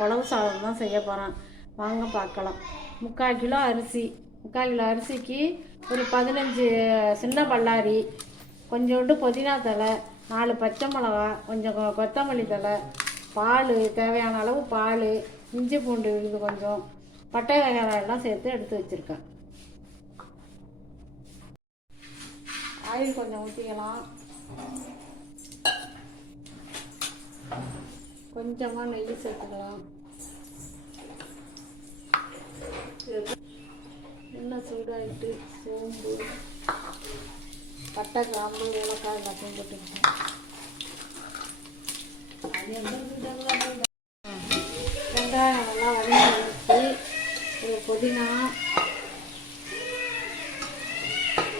புலவு சாதம் தான் செய்ய போகிறேன். வாங்க பார்க்கலாம். 3/4 கிலோ அரிசி. 3/4 கிலோ அரிசிக்கு ஒரு 15 சின்ன பல்லாரி, கொஞ்சோண்டு புதினா தழை, 4 பச்சை மிளகா, கொஞ்சம் கொத்தமல்லி தழை, பால், தேவையான அளவு பால், இஞ்சி பூண்டு விழுது கொஞ்சம், பட்டை வகைராய் எல்லாம் சேர்த்து எடுத்து வச்சுருக்கேன். ஆயில் கொஞ்சம் ஊற்றிக்கலாம். கொஞ்சமாக நெய் சேர்த்துக்கலாம். எண்ணெய் சூடாகிட்டு சோம்பு, பட்டை, கிராம்பு, ஏலக்காய் எல்லாத்தையும் போட்டுக்கலாம். வெங்காயம் நல்லா வதங்கி வச்சு புதினா,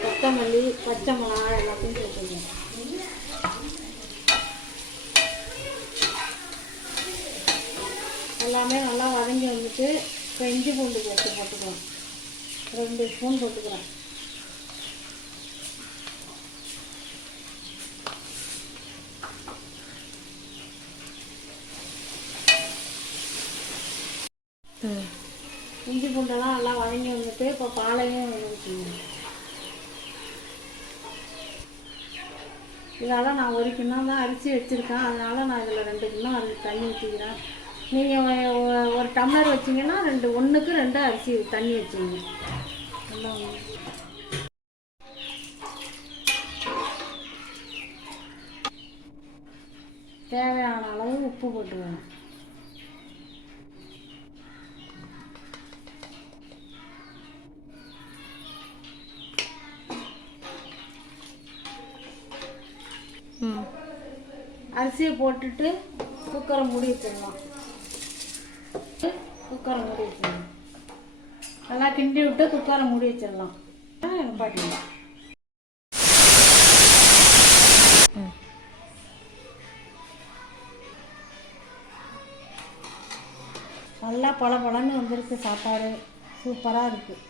கொத்தமல்லி, பச்சை மிளகா எல்லாத்தையும் சேர்த்துக்கணும். எல்லாமே நல்லா வதங்கி வந்துட்டு இப்போ இஞ்சி பூண்டு பேஸ்ட்டு போட்டுக்கலாம். 2 ஸ்பூன் போட்டுக்கிறேன். இஞ்சி பூண்டெல்லாம் நல்லா வதங்கி வந்துட்டு இப்போ பாலையும் ஊற்றிக்கணும். இதெல்லாம் நான் 1 கிண்ணம் தான் அரிசி வச்சுருக்கேன். அதனால் நான் இதில் 2 கிண்ணம் தண்ணி ஊற்றிக்கிறேன். நீங்கள் ஒரு டம்ளர் வச்சிங்கன்னா 1க்கு 2 அரிசி தண்ணி வச்சுங்க. நல்லா தேவையான அளவு உப்பு போட்டுக்கணும். அரிசியை போட்டுட்டு குக்கரை மூடி வச்சிடலாம். குக்கரை மூடி வச்சிடலாம். நல்லா கிண்டி விட்டு குக்கரை மூடி வச்சிடலாம். பாட்டிக்கலாம். நல்லா பல பழன்னு வந்திருக்கு. சாப்பாடு சூப்பராக இருக்குது.